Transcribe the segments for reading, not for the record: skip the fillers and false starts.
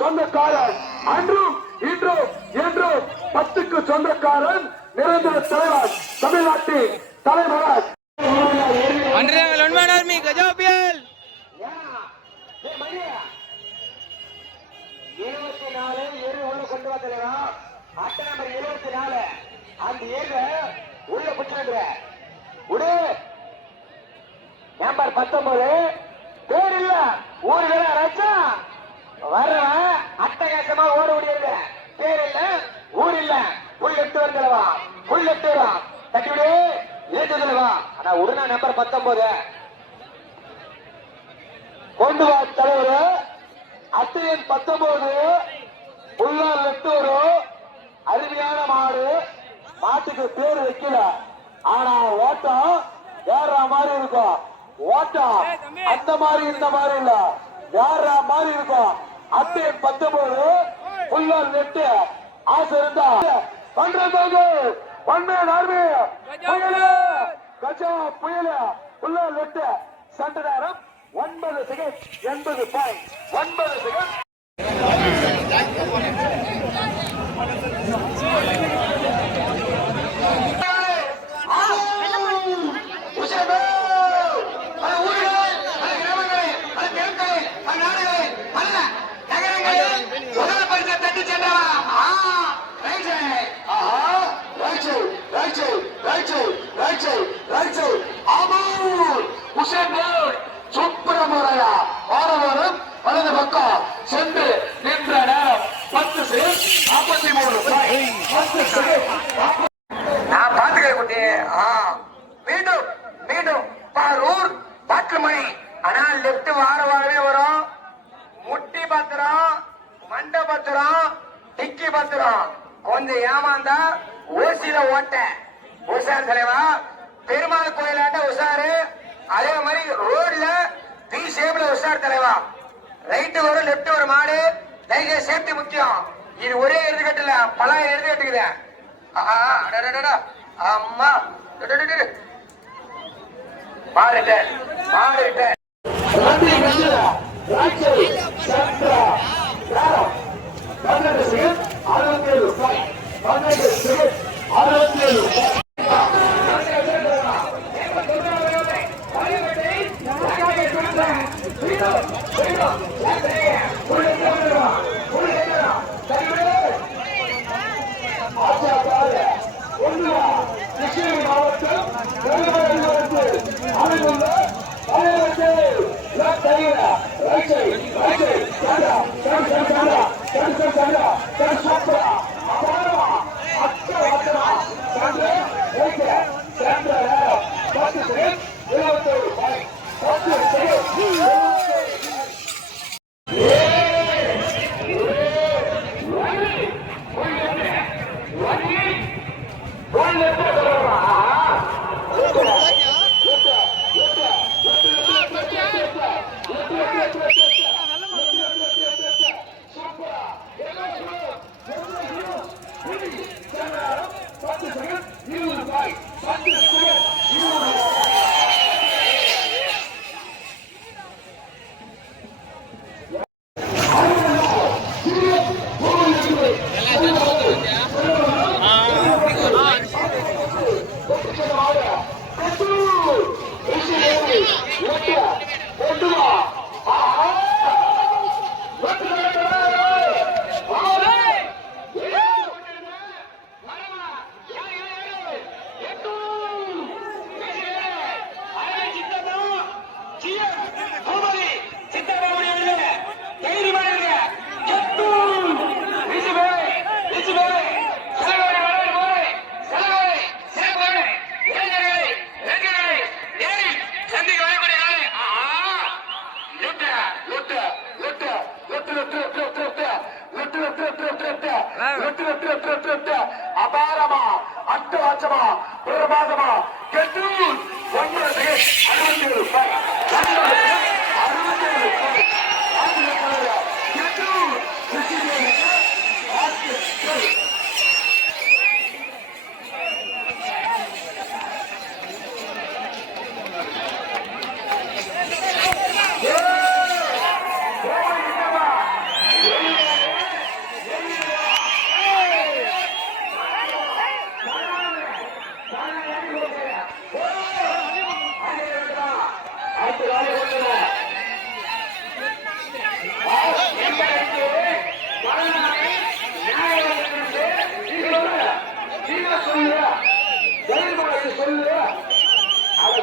சொந்தக்காரன் அன்றும் இன்றும் என்றும் 10க்கு சொந்தக்காரன் நிரந்தர தலைவர் தமிழ்நாட்டின் தலைவர் கஜாபியல் 24 உள்ள கொண்டு வா தலைவா. அட்டை நம்பர் 24 அந்த ஏழு உள்ள புடிச்சுங்க உடு. நம்பர் 19 பேர் இல்ல ஊர் வேற ராஜா வர்றவன் அட்டகாசமா ஓட முடியாது. பேர் இல்ல ஊர் இல்ல புல் எட்டு வருதலவா புல் எட்டு வா தட்டி விடு ஏற்றுதலவா. ஆனா உடனே நம்பர் 19 கொண்டு வா தலைவர். அட்டையன் 19 புல்லால் எட்டு வரும். அருமையான மாடு. மாட்டுக்கு பேர் வைக்கல ஆனா ஓட்டம் வேற மாதிரி இருக்கும். ஓட்டம் அந்த மாதிரி இந்த மாதிரி இல்ல வேற மாதிரி இருக்கும். அட்டையன் 19 புல்லால் நெட்டு ஆசை இருந்தா பண்றது ஆர்மி கஜா புயல புல்லால் நெட்டு சட்ட நேரம் 9 செகண்ட் 80.9 செகண்ட். சுப்பிரமணியா வாரவாரம் வலது பக்கம் சென்று நின்ற நேரம் 10 செகண்ட் 43. நான் பாத்துக்க குட்டி. மீண்டும் மீண்டும் பாரூர் பாட்டுமணி. ஆனால் லெப்ட் வாரவே வரும். முட்டி பத்திரம் மண்ட பத்திரம் டிக்கி பத்திரம் கொஞ்சம் ஏமாந்தா ஓசியில ஓட்ட உஷார் தலைவா. பெருமாள் கோயிலாட்ட உஷாரு. அதே மாதிரி ரோட்ல பி ஷேப்ல உஷார் தலைவா. ரைட் வரும் லெப்ட் வரும் மாடு. லைட் சேஃப்டி முக்கியம். இது ஒரே எடுத்துக்கட்டுல பல எடுத்துக்கட்டுக்குது. அம்மா மாறிட்டேன் மாறிட்டேன். Let's go! அபாரமா அட்டவாச்சமா பிரமாதமா கெட்டு 67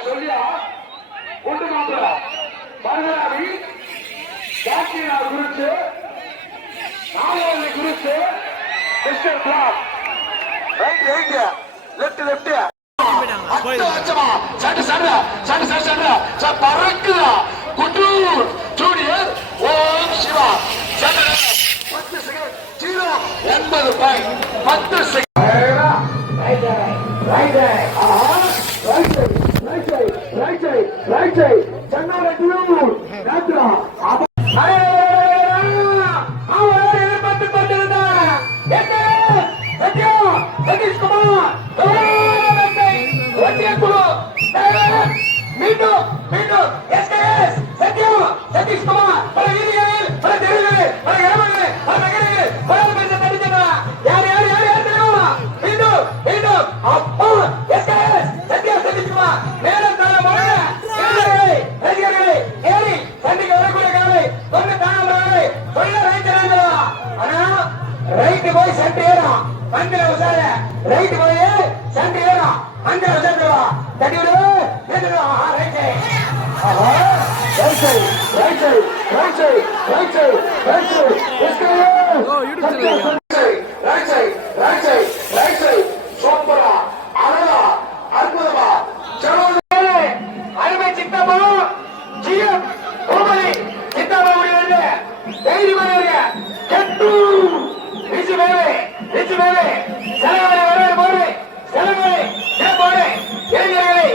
சொல்லியா ஒன்று மாப்பிள பரதராவி ஜாக்கியனார் குறித்து நாகவல்லி குறித்து mister black right right left left பறக்குதா குட்டூர் junior Om Shiva 10 second 0 10 second right right சென்னால டியூன் நாத்ரா அரே அவரே பட்டு பட்டுடா எங்க சத்யம் சதீஷ் குமார் சத்யம் குரு மீண்டும் மீண்டும் எஸ்கேஎஸ் சத்யம் சதீஷ் குமார் பல வீதிகளில் பல தெருவில் பல இடங்களில் பல நகரங்களில் பல பேச தடிச்சா யார் யார் யார் யார் தெரியுமா மீண்டும் மீண்டும் அப்பா எஸ்கேஎஸ் சத்யம் சதீஷ் குமார் மேலும் தாழ போல ரசிகர்களே ஏறி சண்டிக்கு வரக்கூடிய காலை கொண்டு தாழ சொல்ல ரைட் ஆனா ரைட் போய் சண்டை ஏறும் மந்திர உசார ரைட் போய் சண்டை ஏறும் மந்திர உசாரா தடி விடு ஏறுடா ரைட் ஆஹா ரைட் ஓ யூடியூப் ரைட் சூப்பரா அழகா அற்புதமா சலோ அருமை சித்தப்பா ஜிஎம் கோமலி சித்தப்பா உடைய தைரியமாக கெட்டு ரிச்சு மேலே செலவரை வரவே போடு செலவரை போடு ஏரிகளை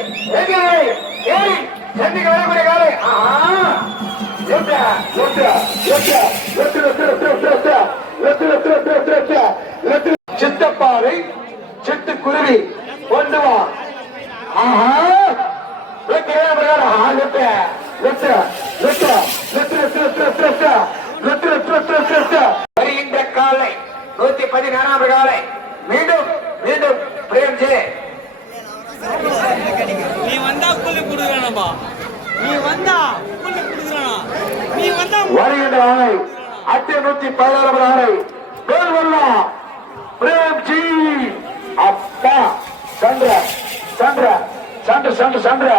ஏறி சந்திக்க வரக்கூடிய காலை சித்தப்பாறை சிட்டுக்குருவி கொண்டு வா வருகின்ற காலை 116 காலை மீண்டும் மீண்டும் பிரேம்ஜி நீ வந்தா கூலி குடுக்குறானப்பா நீ வந்தா கூலி குடுக்குறானா நீ வந்தா வருகின்ற ஆலை 116 ஆலை வேல்வல்லா பிரேம்ஜி அப்பா சந்திர சந்திர சந்திர சந்திர சந்திர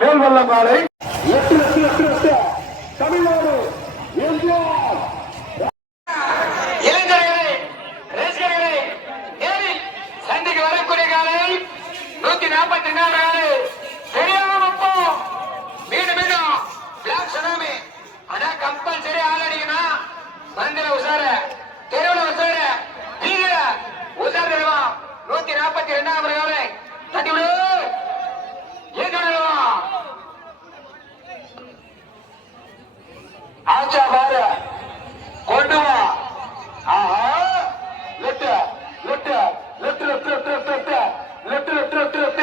வேல்வல்லம் ஆலை 8 தமிழ்நாடு இளைஞர்களே ரசிகர்களே ஏறி சந்திக்கு வரக்கூடிய காலை 142 காலை தெரியாமப்போ மீண்டும் மீண்டும் பிளாக் சுனாமி ஆனா கம்பல்சரி ஆள் அடிக்கணும் மந்திர உசார தெருவில் உசார நீங்க உசார தெரியுமா 142 காலை தட்டி விடு ஏன் ஆச்சா பாரு கொண்டு வா ஆஹா left left left left left left left left left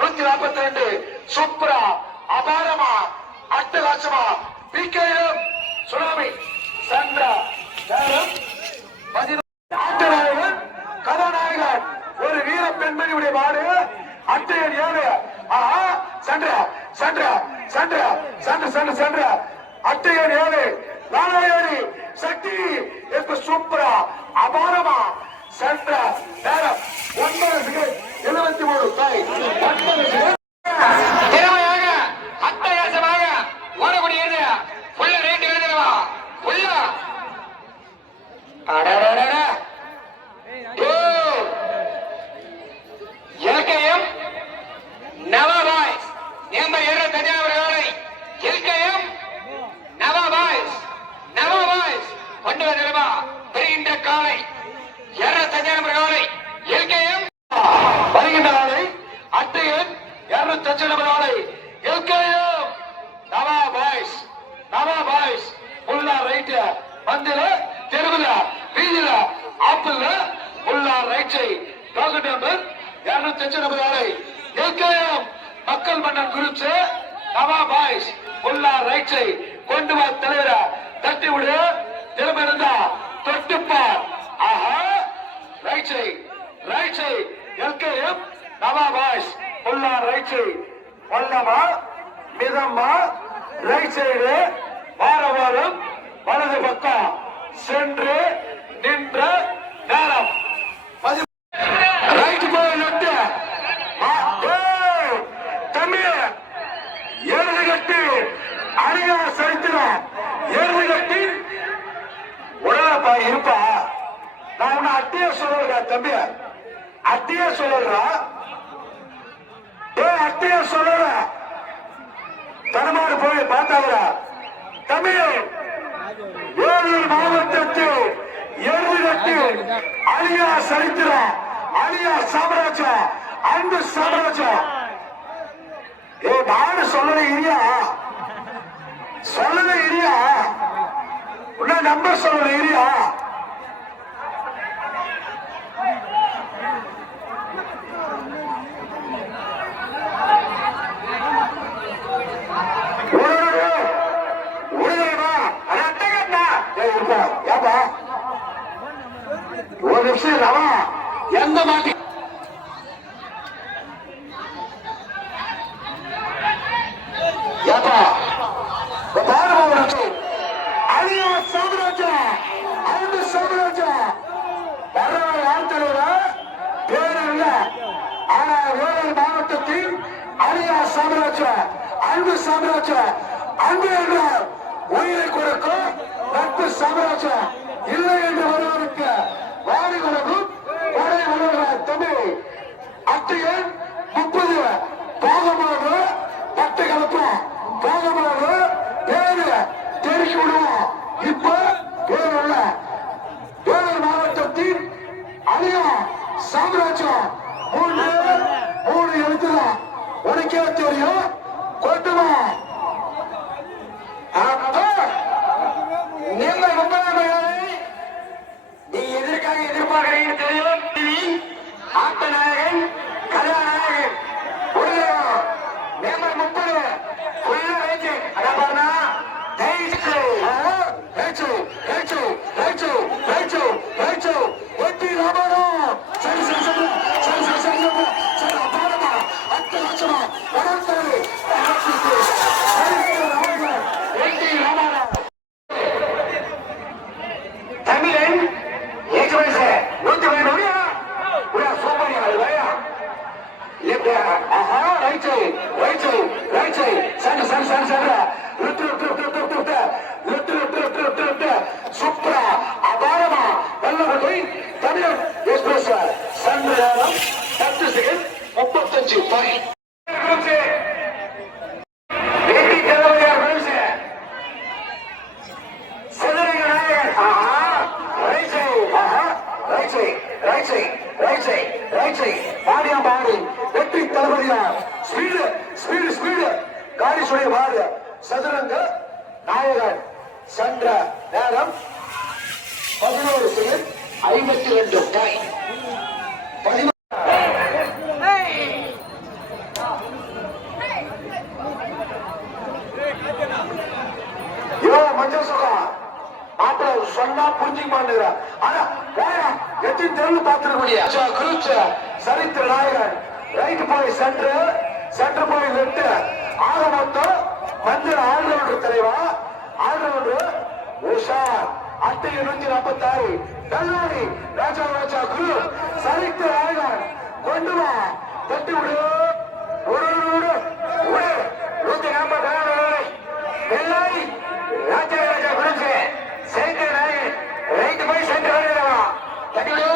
142 சூப்பரா அபாரமா அட்டகாசமா பிகேஎம் சுனாமி சந்திரா ஆட்டநாயகன் கதாநாயகன் ஒரு வீர பெண்மணியுடைய மாடு அட்டையன் 7 ஆஹா சந்திரா சந்திரா சந்திரா சந்திர சந்திர சந்திரா அட்டையன் 7 நாராயணி சக்தி எப்ப சூப்பரா அபாரமா சந்திரா நேரம் 9 செகண்ட் 73 தாய் 9 செகண்ட் திறமையாக அட்டகாசமாக ஓடக்கூடியது புள்ள ரேட் எழுதுறவா புள்ள இலக்கையும் நவாபாய் நேம்பர் 7 தனியார் அவர்களை இலக்கையும் நவாபாய் சொல்ல தெரியுமா? பெறுகின்ற காலை 205 நம்பர் காலை எல்கேஎம் வருகின்ற காலை அட்டையன் 205 நம்பர் காலை எல்கேஎம் நவா பாய்ஸ் உள்ள ரைட் பந்தில தெருவுல வீதியில ஆப்பிள்ல உள்ள ரைட் சை டார்கெட் நம்பர் 205 நம்பர் காலை எல்கேஎம் மக்கள் மன்னன் குறிச்சு நவா பாய்ஸ் உள்ள ரைட் சை கொண்டு வா தலைவர தட்டி விடு திரும்ப இருந்தா தொட்டுப்பார் ஆஹா ரைட் சை எல்கேஎம் நவா பாய்ஸ் உள்ள ரைட் சை வல்லமா மிதமா ரைட் சைடு வாரம் வலது பக்கம் சென்று நின்ற நேரம் ரைட் போய் லெப்ட் தம்பி ஏழு கட்டி அணியா சரித்திரம் ஏழு கட்டி உடனப்பா இருப்பா நான் உன்னை அட்டிய சொல்லுறா தம்பி அட்டிய சொல்லுறா அட்டிய சொல்லுற தனமாறு போய் பார்த்தாங்களா தம்பி வேலூர் மாவட்டத்தில் எருது கட்டி அழியா சரித்திரம் அழியா சாம்ராஜ்யம் அன்பு சாம்ராஜ்யம் நாடு சொல்லல இரியா உன்ன நம்பர் சொல்லல இரியா ஒரு நிமிஷம் ரவா எந்த மாட்டி அழியா சாம்ராஜ்யம் அன்பு சாம்ராஜ்யம் யார் தலைவர் பேர் இல்ல ஆனா வேலூர் மாவட்டத்தில் அழியா சாம்ராஜ்யம் அன்பு சாம்ராஜ்யம் அன்பு என்ற உயிரை கொடுக்கும் நட்பு சாம்ராஜ்யம் இல்லை என்று வருவதற்கு வாரி உலகம் வரை உலக தம்பி அத்தையன் 30 போகும்போது பட்டு கலப்போம் போகும்போது பேரு தெரிவிக்க விடுவோம் இப்ப பேருள்ள வேலூர் மாவட்டத்தின் அழியா சாம்ராஜ்யம் 3 எழுத்துதான் உனக்கே தெரியும் கொட்டுமா நீங்கள் 30 நீ எதற்காக எதிர்பார்க்கிறீங்க தெரியும் ஆட்ட நாயகன் கதாநாயகன் மேம்பர் 30 ஃபுல்லா வச்சு அதான் பாருனா ஒட்டி ராமனும் சரி பாருமா 10 லட்சமா வளர்த்தாரு ஒட்டி ராமனும் தமிழன் ஏற்று வயசு 100 சூப்பரா அபாரமா நல்லவர்களை தமிழன் எக்ஸ்பிரஸ் சன் 10 செகண்ட் 35 பை வெற்றி தளபதியா ஸ்பீடு காடி சுடைய வாடு சதுரங்க நாயகன் சென்ற நேரம் 11 செகண்ட் 52 டைம் மஞ்சள் சுகம் மாப்பிள்ள சொன்னா புரிஞ்சுக்க மாட்டேங்கிற ஆனா எத்தனை தெருவில் பார்த்துருக்க சரித்திர நாயகன் ரைட் போய் சென்டர் போய் லெப்ட் ஆக மொத்தம் மஞ்சள் ஆல்ரவுண்டர் தலைவா ஆல்ரவுண்டர் உஷார் அட்டை 146 கல்லூரி ராஜா குரு சரித்திர நாயகன் கொண்டு வா தட்டி விடு விடு 140 வெள்ளாரி ராஜா குரு சரித்திர நாயகன் ரைட் போய் சென்டர் தட்டி விடு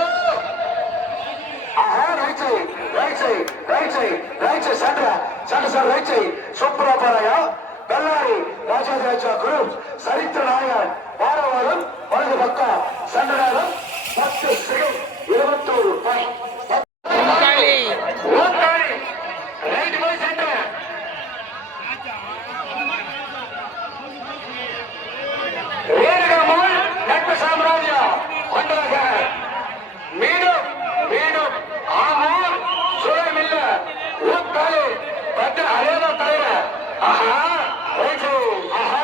right side centre right side சூப்பரா பாராயா கல்லாரி ராஜா குரு சரித்திர நாயகன் வாரம் வலது பக்கம் சென்றதாலும் 10 செகண்ட் 21 பாயிண்ட். ரைட் போய் சென்டர் ரேணுகாமல் நட்பு சாம்ராஜ்யம் ஒன்றாக மீண்டும் மீண்டும் ஆமூர் சோழமில்ல ஊத்தாலி பத்து அலேதா தலைவர். ஆஹா ரைட்சை, ஆஹா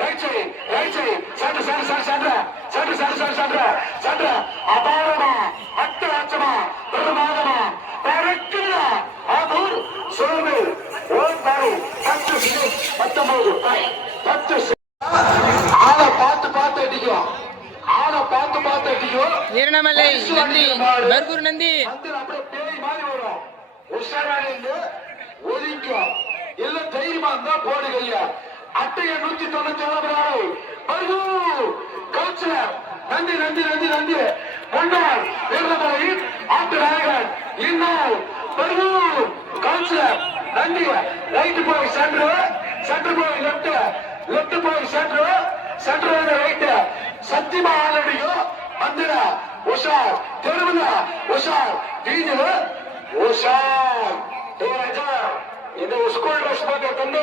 ரைட்சை ரைட்சை சண்டு சண்டு சண்டு சண்டு சண்டு சண்டு சண்டு சண்டு சண்டு அபாரமா அட்டராட்சமா பெருமாதமா பறக்குதா ஆமூர் சோழமில் ஊத்தாலி 19 10 ஆளை பார்த்து பார்த்து அடிக்கும், ஆளை பார்த்து பார்த்து அடிக்கும். வீரநமலை நந்தி பர்கூர் நந்தி அப்படியே பேய் மாதிரி வரும். உஷாராயிருந்து ஒதுக்கும். இல்ல தைரியமா இருந்தா போடுகைய அட்டைய 197 பர்கூர் கவுன்சிலர் நந்தி நந்தி நந்தி நந்தி முன்னாள் வீரநமலை ஆட்டு நாயகன் இன்னும் பர்கூர் கவுன்சிலர் நந்தி. ரைட் போய் சென்டர் போய் லெப்ட் போய் சென்டர் ரைட் சத்தியமா ஆலடியும் மந்திர உஷார் தெருவுல உஷார் வீதியில உஷார். ராஜா இந்த ஸ்கூல் ட்ரெஸ் போட்டு கொண்டு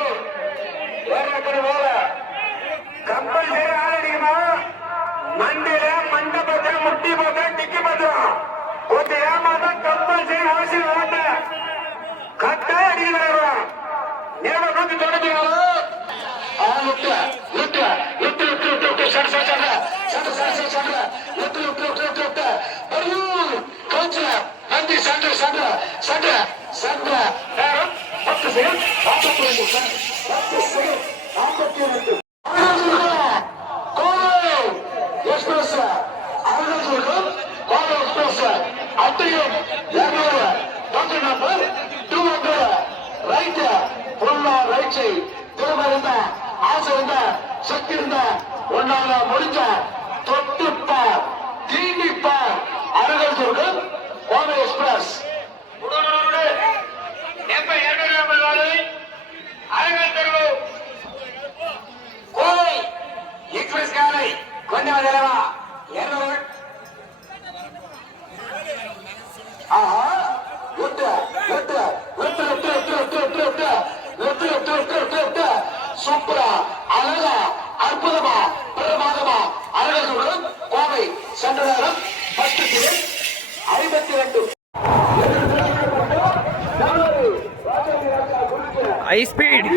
ஏற்கனவே வேற கம்பல்சரி ஆலடிக்குமா மண்டியில மண்டபத்துல முட்டி போட்ட டிக்கி பத்திரம் கொஞ்சம் ஏமாத்தா கம்பல்சரி அவசியம் ஓட்ட கட்ட அடிக்கிறார். நேரம் நோக்கி தொடங்குகிறாரோ ஆசை இருந்தா சக்தி இருந்தா ஒன்னால முடிஞ்ச தொட்டுப்பார் தீண்டிப்பார் அருகல் துர்கம் கோவை எக்ஸ்பிரஸ் அருகல் தெருவு கோவை எக்ஸ்பிரஸ் காலை கொஞ்சம் நிலவா 200. ஆஹா விட்டு விட்டு விட்டு விட்டு விட்டு விட்டு விட்டு விட்டு விட்டு விட்டு விட்டு விட்டு சூப்பரா அழகா அற்புதமா பிரமாதமா அழகுடன் கோவை சென்ற நேரம் 52 ஹை ஸ்பீட்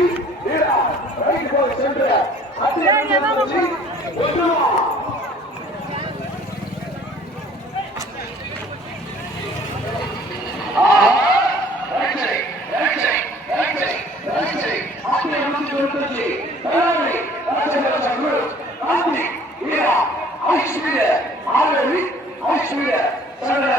I